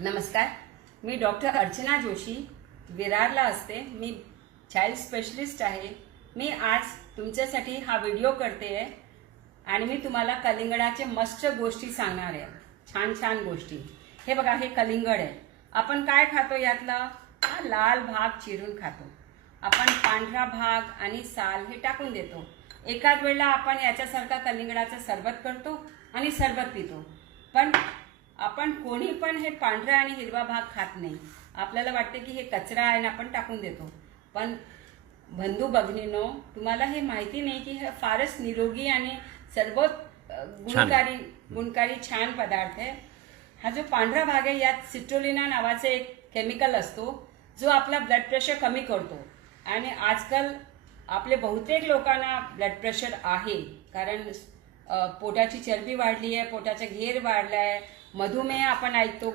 नमस्कार, मी डॉक्टर अर्चना जोशी विरारला असते। मी child specialist आहे। मी आज तुमच्यासाठी हा व्हिडिओ करते आहे आणि मी तुम्हाला कलिंगडाचे मस्त गोष्टी सांगणार आहे। छान छान गोष्टी। हे बघा, हे कलिंगड आहे। आपण काय खातो यातला हा लाल भाग चिरून खातो। आपण पांढरा भाग आणि साल हे टाकून देतो। एकाच वेळेला आपण याच्यासारखा कलिंगडाचं सरबत करतो आणि सरबत पितो, पण आपण कोणी पण हे पांढरा आणि हिरवा भाग खात नाही। आपल्याला वाटते की हे कचरा आहे ना, आपण टाकून देतो। पण बंधू भगिनींनो, तुम्हाला हे माहिती नाही की हे फारच निरोगी आणि सर्व गुणकारी छान पदार्थ आहे। हा जो पांढरा भाग आहे यात सिट्रोलिना नावाचे एक केमिकल असतो, जो आपला ब्लड प्रेशर कमी करतो। आणि आजकाल आपले बहुतेक लोकांना ब्लड प्रेशर आहे, कारण पोटाची चरबी वाढली आहे, पोटाचा घेर वाढला आहे, मधुमेह आपण ऐकतो,